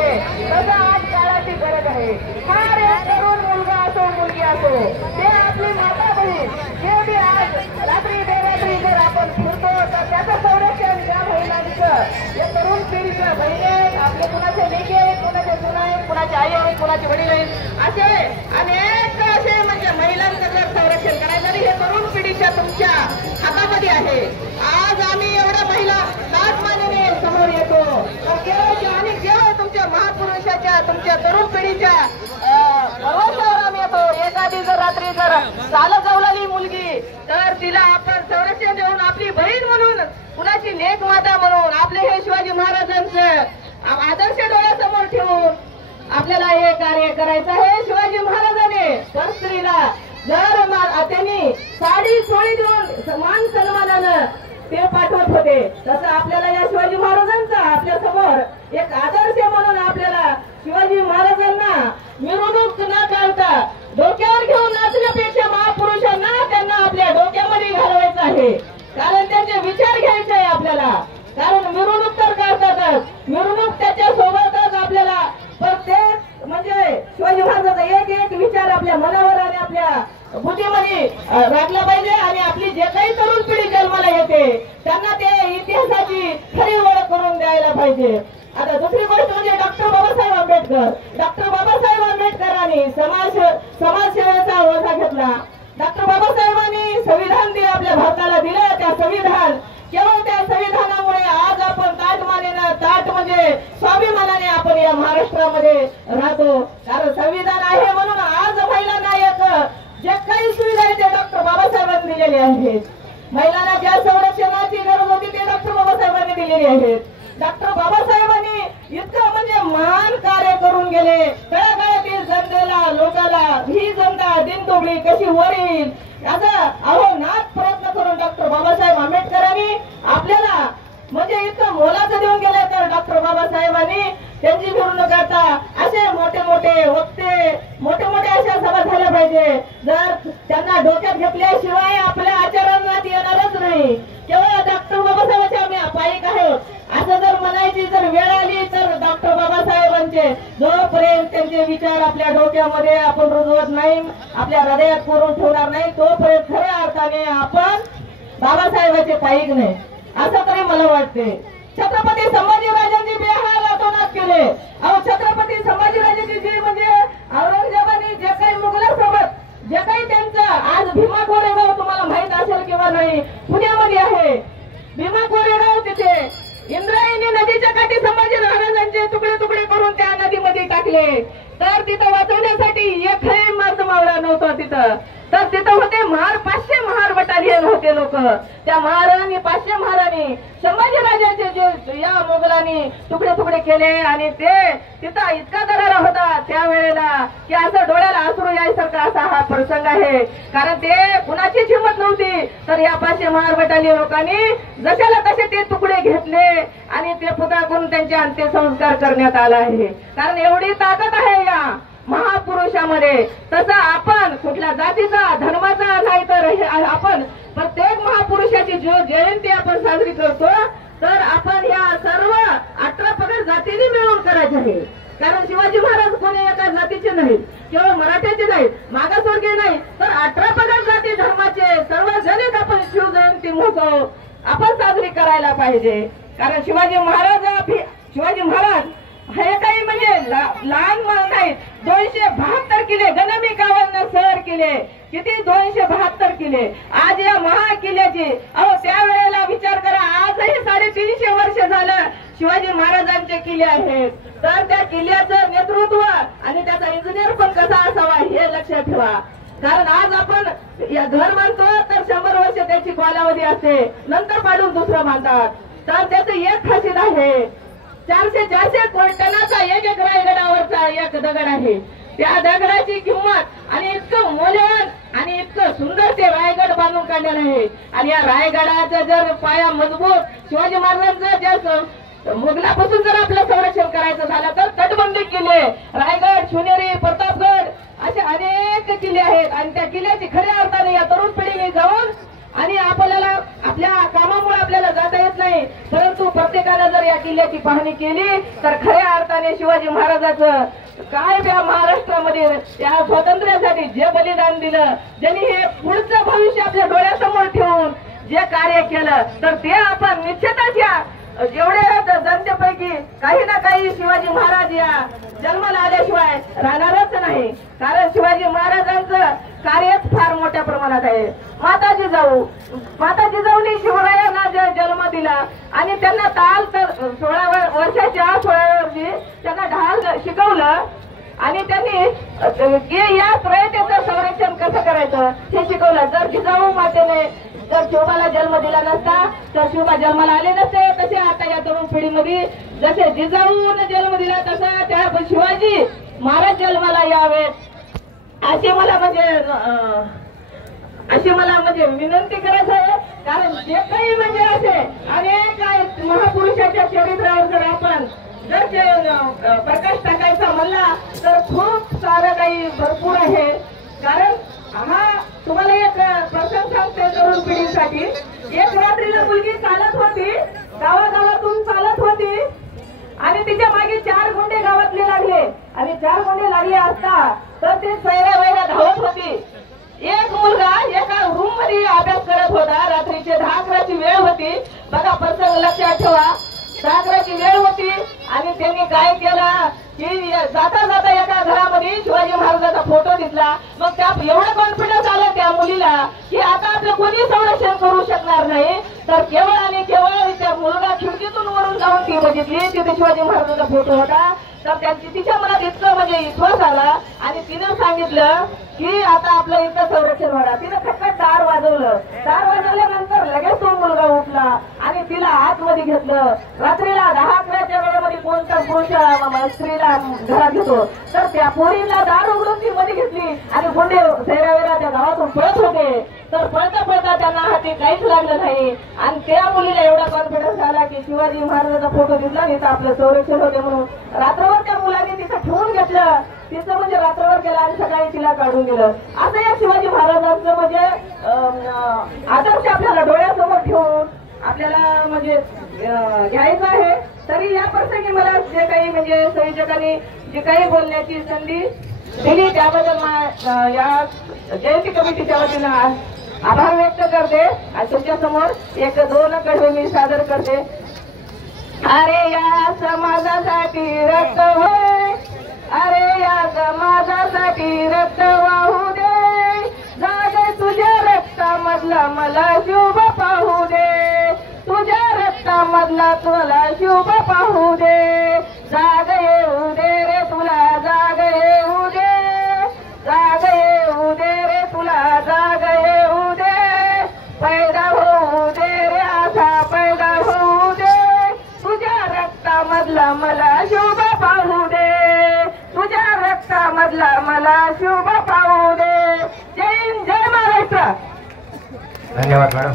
आहे तसं आज काळाची गरज आहे। फार एक तरुण मुलगा असो मुलगी असो ते आपली माता बहीण जेवढी आज रात्री बेरात्री जर आपण फिरतो तर त्याचं संरक्षण त्या महिलांचं या तरुण पिढीच्या बहिणी आहेत, आपले कुणाचे लेकी आहेत, कुणाचे सून आहेत, कुणाचे आई आहेत, कुणाचे वडील आहेत, असे अनेक असे म्हणजे महिलांचं जर संरक्षण करायचं तरी हे तरुण पिढीच्या तुमच्या हातामध्ये आहे। आज आम्ही एवढ्या महिला लाटमानेने समोर येतो तर केवळ आणि केवळ तुमच्या महापुरुषाच्या तुमच्या तरुण पिढीच्या भरवशावर आम्ही येतो। एखादी जर रात्री जर चालत जावलेली मुलगी तर तिला आपण संरक्षण देऊन आपली बहीण म्हणून कुणाची लेक माता म्हणून आपले हे शिवाजी महाराजांचं आदर्श डोळ्यासमोर ठेवून आपल्याला हे कार्य करायचं आहे। शिवाजी महाराजांनी तर स्त्रीला जर त्यांनी साडी चोळी देऊन मान सन्मानानं ते पाठवत होते तसं आपल्याला या शिवाजी महाराजांचा आपल्या समोर एक आदर्श म्हणून आपल्याला शिवाजी महाराजांना मिरवणूक न काढता डोक्यावर घेऊन नाचण्यापेक्षा महापुरुषांना त्यांना आपल्या डोक्यामध्ये घालवायचं आहे। कारण त्यांचे विचार घ्यायचे आहे आपल्याला, कारण मिरवणूक तर काढतातच, मिरवणूक त्याच्या सोबतच आपल्याला प्रत्येक म्हणजे शिवाजी महाराजांचा एक एक विचार आपल्या मनावर आणि आपल्या बुद्धीमध्ये राखला पाहिजे आणि आपली जे काही तरुण पिढी जन्माला येते त्यांना ते इतिहासाची खरी ओळख करून द्यायला पाहिजे। आता दुसरी गोष्ट म्हणजे डॉक्टर बाबासाहेब आंबेडकरांनी समाजसेवेचा ओझा घेतला। डॉक्टर बाबासाहेबांनी संविधान दिले आपल्या भारताला दिलं, त्या संविधान केवळ त्या संविधानामुळे आज आपण ताट म्हणजे स्वाभिमानाने आपण या महाराष्ट्रामध्ये राहतो। कारण संविधान आहे म्हणून आज महिलांना एक जे काही सुविधा आहे ते डॉक्टर बाबासाहेबांनी दिलेली आहेत। महिलांना ज्या संरक्षणाची गरज होती ते डॉक्टर बाबासाहेबांनी दिलेली आहेत। डॉक्टर बाबासाहेबांनी इतकं म्हणजे महान कार्य करून गेले, तळागाळातील जनतेला लोकांना ही जनता दिनदुबळी कशी वर येईल याचा अहोनाथ प्रयत्न करून डॉक्टर बाबासाहेब आंबेडकरांनी आपल्याला म्हणजे इतकं मोलाचं देऊन गेले। तर डॉक्टर बाबासाहेबांनी त्यांची मिरवणूक करता असे मोठे मोठे वक्ते मोठे अशा सभा झाल्या पाहिजे। जर त्यांना डोक्यात घेतल्याशिवाय आपल्या आचरणात येणारच नाही। केवळ डॉक्टर बाबासाहेबांचे आम्ही पायिक आहोत असं जर म्हणायची जर वेळ आली तर डॉक्टर बाबासाहेबांचे जोपर्यंत त्यांचे विचार आपल्या डोक्यामध्ये आपण रुजवत नाही, आपल्या हृदयात कोरून ठेवणार नाही तोपर्यंत खऱ्या अर्थाने आपण बाबासाहेबांचे पायिक नाही असं तरी मला वाटते। छत्रपती संभाजीराजांनी बेहाल अतोनात केले। छत्रपती संभाजीराजांनी जे म्हणजे औरंगजेबाने जे काही मुघलासोबत जे काही त्यांचं आज भीमा कोरेगाव तुम्हाला माहित असेल किंवा नाही, पुण्यामध्ये आहे भीमा कोरेगाव, तिथे इंद्रायणी नदीच्या काठी संभाजी महाराजांचे तुकडे तुकडे करून त्या नदीमध्ये टाकले। तर तिथं वाचवण्यासाठी एकही मार्ग मावळा नव्हता तिथं, तर तिथं होते 500 महार बटालियन होते लोक। त्या महाराणी 500 महाराणी संभाजीराजांचे जे या मोगलांनी तुकडे तुकडे केले आणि ते तिथं इतका दरारा होता त्यावेळेला की असं डोळ्याला अश्रू यायसारखा असा हा प्रसंग आहे। कारण ते कुणाचीच हिंमत नव्हती, तर या 500 महार बटालियन लोकांनी जशाला तसे ते तुकडे घेतले आणि ते पुतळा करून त्यांचे अंत्यसंस्कार करण्यात आला आहे। कारण एवढी ताकद आहे या महापुरुषामध्ये। तसं आपण कुठल्या जातीचा धर्माचा नाही तर आपण प्रत्येक महापुरुषाची जो जयंती आपण साजरी करतो तर आपण या सर्व 18 पगड जातीने मिळून करायचे आहे। कारण शिवाजी महाराज कोणी एका जातीचे नाहीत, केवळ मराठ्याचे नाहीत, मागासवर्गीय नाही, तर 18 पगड जाती धर्माचे सर्व जनित आपण शिवजयंती महोत्सव आपण साजरी करायला पाहिजे। कारण शिवाजी महाराज हे काही म्हणजे लहान नाहीत, 272 किल्ले गणमी कावांना सर किल्ले किती 272 किल्ले आज या महाकिल्ल्याची त्यावेळेला विचार करा, आजही 350 वर्ष झालं शिवाजी महाराजांचे किल्ले आहेत। तर त्या किल्ल्याचं नेतृत्व आणि त्याचा इंजिनियर पण कसा असावा हे लक्षात ठेवा। कारण आज आपण या घर बांधतो तर 100 वर्ष त्याची कालावधी असते, नंतर पाडून दुसरं बांधतात। तर त्याचं एक खासियत आहे, 400 टनाचा एक रायगडावरचा एक दगड आहे। त्या दगडाची किंमत आणि इतकं मौल्यवान आणि इतकं सुंदर ते रायगड बांधून काढलेलं आहे। आणि या रायगडाचा जर पाया मजबूत शिवाजी महाराजांचं जर मुघलापासून जर आपलं संरक्षण करायचं झालं तर तटबंदी किल्ले रायगड, शिवनेरी, प्रतापगड असे अनेक किल्ले आहेत। आणि त्या किल्ल्याची खऱ्या अर्थाने या तरुण पिढीने जाऊन आणि आपल्याला आपल्या कामामुळे आपल्याला जाता येत नाही, परंतु प्रत्येकाला जर या किल्ल्याची पाहणी केली तर खऱ्या अर्थाने शिवाजी महाराजांचं काय त्या महाराष्ट्रामध्ये या स्वातंत्र्यासाठी जे बलिदान दिलं, ज्यांनी हे पुढचं भविष्य आपल्या डोळ्यासमोर ठेवून जे कार्य केलं, तर ते आपण निश्चितच या जेवढे जनतेपैकी काही ना काही शिवाजी महाराज या जन्माला आल्याशिवाय राहणारच नाही. कारण शिवाजी महाराजांचं कार्यच फार मोठ्या प्रमाणात आहे. माता जिजाऊनी शिवरायांना जन्म दिला आणि त्यांना ताल तर 16 वर्षाच्या 16 वर्षी त्यांना ढाल शिकवलं आणि त्यांनी या त्रयतेचं संरक्षण कसं करायचं हे शिकवलं. जर जिजाऊ मातेने जर शिवबाला जन्म दिला नसता तर शिवबा जन्माला आले नसते. तसे आता या तरुण पिढीमध्ये जसे जिजाऊने जन्म दिला तसा त्या शिवाजी महाराज जन्माला यावेत अशी मला म्हणजे विनंती करायचं आहे. कारण जे काही म्हणजे असे अनेक महापुरुषाच्या चरित्रावर जर आपण जर प्रकाश टाकायचा म्हणला तर खूप सारं काही भरपूर आहे. कारण हा तुम्हाला एक प्रसंग सांगते तरुण पिढीसाठी. एक रात्रीला मुलगी चालत होती, गावागावातून चालत होती आणि तिच्या मागे 4 गुंडे गावातले लागले आणि 4 गुंडे लागले असता तर ते सैरा धावत होती. एक मुलगा एका रूम मध्ये अभ्यास करत होता. रात्रीचे 10-11ची वेळ होती. बघा प्रसंग लक्षात ठेवा. 10-11ची वेळ होती आणि त्यांनी काय केलं की जाता जाता एका घरामध्ये शिवाजी महाराजांचा फोटो दिसला. मग त्या एवढं कॉन्फिडन्स आलं त्या मुलीला की आता आपलं कोणी संरक्षण करू शकणार नाही. तर केवळ आणि केवळ त्या मुलगा खिडकीतून वरून जाऊन ती बघितली, तिथे शिवाजी महाराजांचा फोटो होता. तर तिच्या मनात इतकं म्हणजे विश्वास आला आणि तिनं सांगितलं की आता आपलं इथं संरक्षण होणार. तिनं खटखट दार वाजवलं. दार वाजवल्यानंतर लगेच तो मुलगा उठला आणि तिला आतमध्ये घेतलं. रात्रीला 10-11च्या वेळेमध्ये कोणता पुरुष स्त्रीला घरात घेतो तर त्या पोरीला दार उघडून ती मध्ये घेतली आणि गुंडे सैरावेरा त्या गावातून पळत होते. तर पळता पळता त्यांना हाती काहीच लागलं नाही आणि त्या मुलीला एवढा कॉन्फिडन्स आला की शिवाजी महाराजांचा फोटो दिसला नाही तर आपलं संरक्षण होते म्हणून रात्रभर त्या मुलाने तिथं ठेवून घेतलं. तिचं म्हणजे रात्रभर केलं आणि सकाळी तिला काढून दिलं. असं या शिवाजी महाराजांचं म्हणजे आदर्श आपल्याला डोळ्यासमोर ठेवून आपल्याला म्हणजे घ्यायचं आहे. तरी या प्रसंगी मला जे काही म्हणजे संयोजकांनी जे काही बोलण्याची संधी दिली त्याबद्दल या जयंती कमिटीच्या वतीनं आभार व्यक्त करते आणि तुमच्या समोर 1-2 कडवे मी सादर करते. अरे या समाजासाठी रक्त होय, अरे या समाजासाठी रक्त वाहू दे, जागे तुझ्या रक्तामधला मला शुभ पाहू दे, तुझ्या रक्तामधला तुला शुभ पाहू दे, जाग येऊ दे रे तुला जाग येऊ दे, जाग येऊ दे रे तुला जाग येऊ दे, पैदा होऊ दे रे असा पैदा होऊ दे, तुझ्या रक्तामधला मला शुभ पाहू दे, तुझ्या रक्तामधला मला शुभ पाहू दे. जय हिंद, जय महाराष्ट्र. धन्यवाद मॅडम.